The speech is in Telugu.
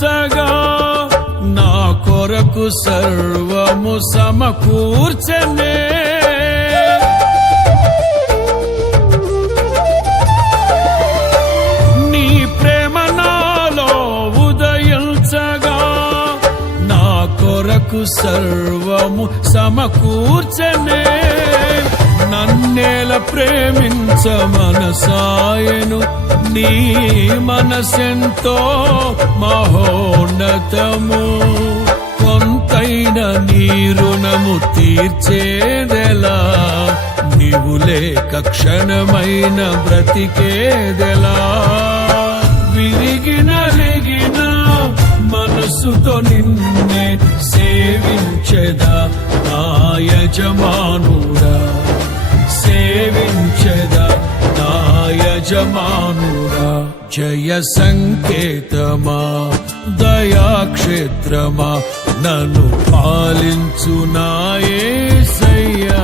దయల్చగా నా కొరకు సర్వము సమకూర్చనే నీ ప్రేమ నాలో ఉదయించగా నా కొరకు సర్వము సమకూర్చనే నన్నేల ప్రేమించ మనసాయను నీ మనసెంతో మహోన్నతము కొంతైన నీ రుణము తీర్చేదెలా నీవు లేక క్షణమైన బ్రతికేదెలా విరిగిన లెగిన మనసుతో నిన్నే సేవించెదా నా యజమానుడా సేవించెదా నా యజమానుడా జయ సంకేతమా దయాక్షేత్రమా నన్ను పాలించు నా యేసయ్యా